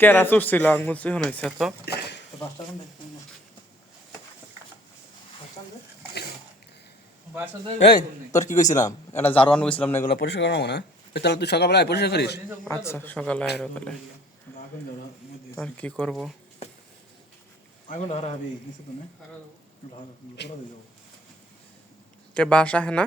কেরা চুরছিল আঙুল চিহন হয়েছে তো এই তোর কি কইছিলাম? একটা জারো আনব কইছিলাম না এগুলো পরিষ্কার করাবো না? তাহলে তুই সকালবেলায় পরিষ্কার করিস? আচ্ছা সকালে আইরো তাহলে আর কি করব? আগুন ধরা হবে কিছু তো না। কে বাসা হ্যাঁ না?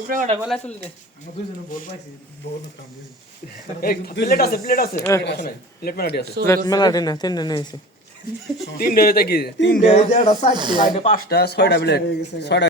উপরে কটা কয়লা তুল দে। আমরা দুইজনে বল পাইছি বল কাম দিছি প্লেট আছে প্লেট আছে। প্লেট মেলাটি আছে। প্লেট মেলাডি না তিনটে নিয়েছি তিন কি? তিন ডে এটা সাইড সাইডে পাঁচটা ছয়টা প্লেট ছয়টা